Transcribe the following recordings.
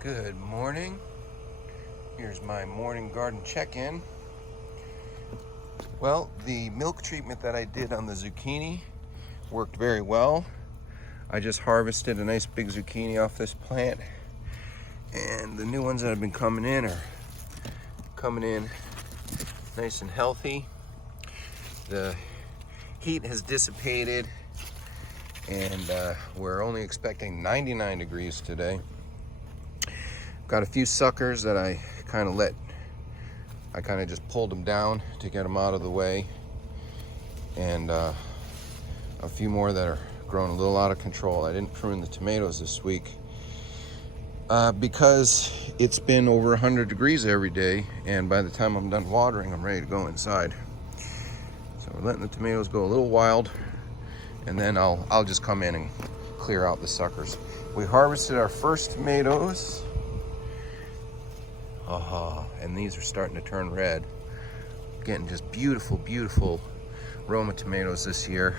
Good morning. Here's my morning garden check-in. Well, the milk treatment that I did on the zucchini worked very well. I just harvested a nice big zucchini off this plant, and the new ones that have been coming in are coming in nice and healthy. The heat has dissipated, and we're only expecting 99 degrees today. Got a few suckers that I kind of just pulled them down to get them out of the way, and a few more that are growing a little out of control. I didn't prune the tomatoes this week because it's been over 100 degrees every day, and by the time I'm done watering, I'm ready to go inside. So we're letting the tomatoes go a little wild, and then I'll just come in and clear out the suckers. We harvested our first tomatoes. And these are starting to turn red. Getting just beautiful, beautiful Roma tomatoes this year.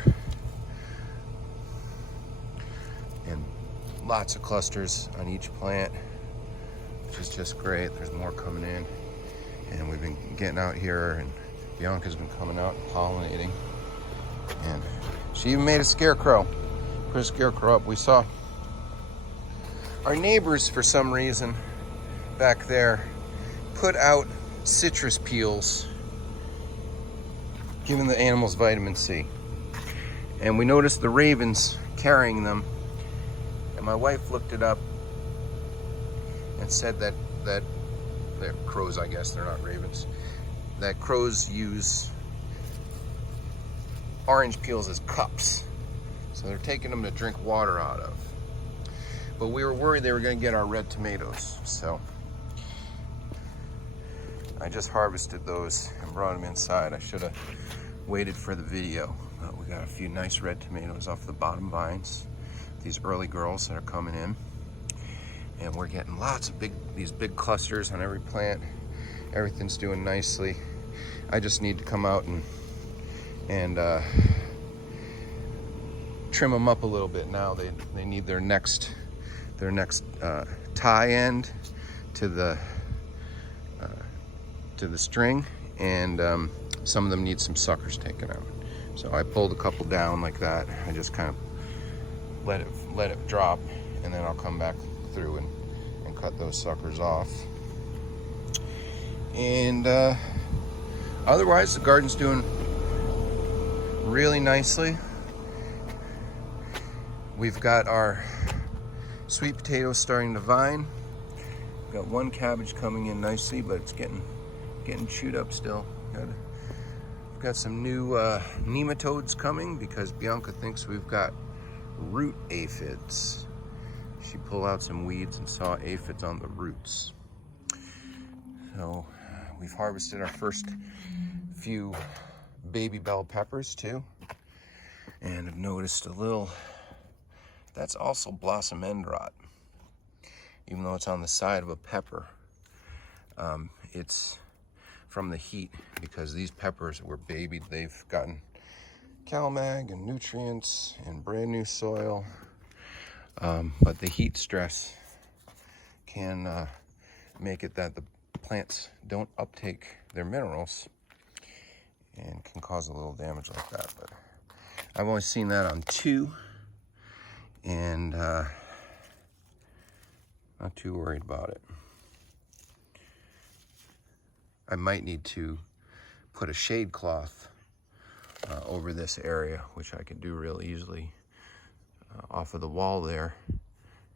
And lots of clusters on each plant, which is just great. There's more coming in. And we've been getting out here, and Bianca's been coming out and pollinating. And she even made a scarecrow. Put a scarecrow up. We saw our neighbors, for some reason, back there, put out citrus peels, giving the animals vitamin C. And we noticed the ravens carrying them. And my wife looked it up and said that they're crows, I guess, they're not ravens, that crows use orange peels as cups. So they're taking them to drink water out of. But we were worried they were going to get our red tomatoes. So I just harvested those and brought them inside. I should have waited for the video. But we got a few nice red tomatoes off the bottom vines. These early girls that are coming in. And we're getting lots of these big clusters on every plant. Everything's doing nicely. I just need to come out and trim them up a little bit now. They need their next tie end to the string, and some of them need some suckers taken out. So I pulled a couple down like that. I just kind of let it drop, and then I'll come back through and cut those suckers off. And otherwise, the garden's doing really nicely. We've got our sweet potatoes starting to vine. We've got one cabbage coming in nicely, but it's getting chewed up still. We've got some new nematodes coming because Bianca thinks we've got root aphids. She pulled out some weeds and saw aphids on the roots. So we've harvested our first few baby bell peppers too, and I've noticed a little, that's also blossom end rot, even though it's on the side of a pepper. It's from the heat, because these peppers were babied. They've gotten CalMag and nutrients and brand new soil, but the heat stress can make it that the plants don't uptake their minerals and can cause a little damage like that. But I've only seen that on two, and not too worried about it. I might need to put a shade cloth over this area, which I can do real easily off of the wall there.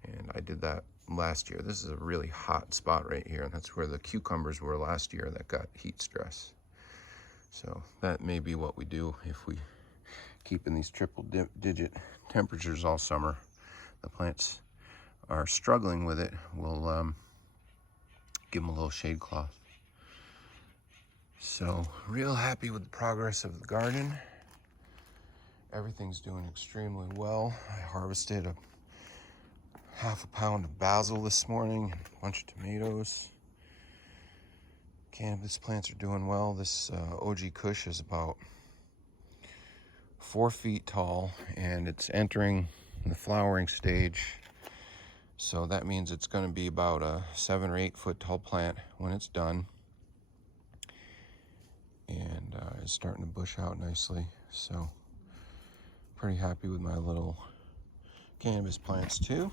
And I did that last year. This is a really hot spot right here, and that's where the cucumbers were last year that got heat stress. So that may be what we do if we keep in these triple digit temperatures all summer. The plants are struggling with it. We'll give them a little shade cloth. So, real happy with the progress of the garden. Everything's doing extremely well. I harvested a half a pound of basil this morning, and a bunch of tomatoes. Cannabis plants are doing well. This OG Kush is about 4 feet tall, and it's entering the flowering stage So that means it's going to be about a 7 or 8 foot tall plant when it's done. And it's starting to bush out nicely. So pretty happy with my little cannabis plants too.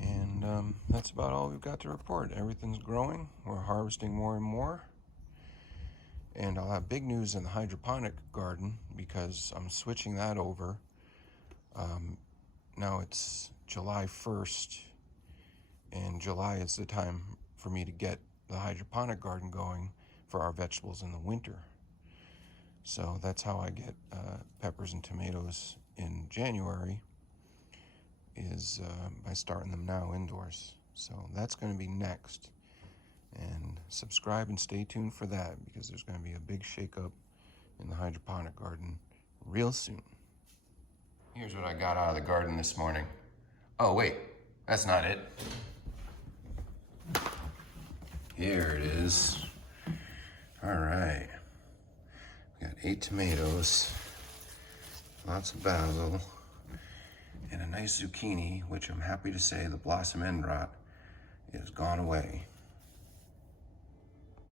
And that's about all we've got to report. Everything's growing. We're harvesting more and more. And I'll have big news in the hydroponic garden because I'm switching that over. Now it's July 1st, and July is the time for me to get the hydroponic garden going for our vegetables in the winter. So that's how I get peppers and tomatoes in January, is by starting them now indoors. So that's going to be next. And subscribe and stay tuned for that, because there's going to be a big shakeup in the hydroponic garden real soon. Here's what I got out of the garden this morning. Oh wait, that's not it. Here it is. All right. We got 8 tomatoes, lots of basil, and a nice zucchini, which I'm happy to say the blossom end rot is gone away.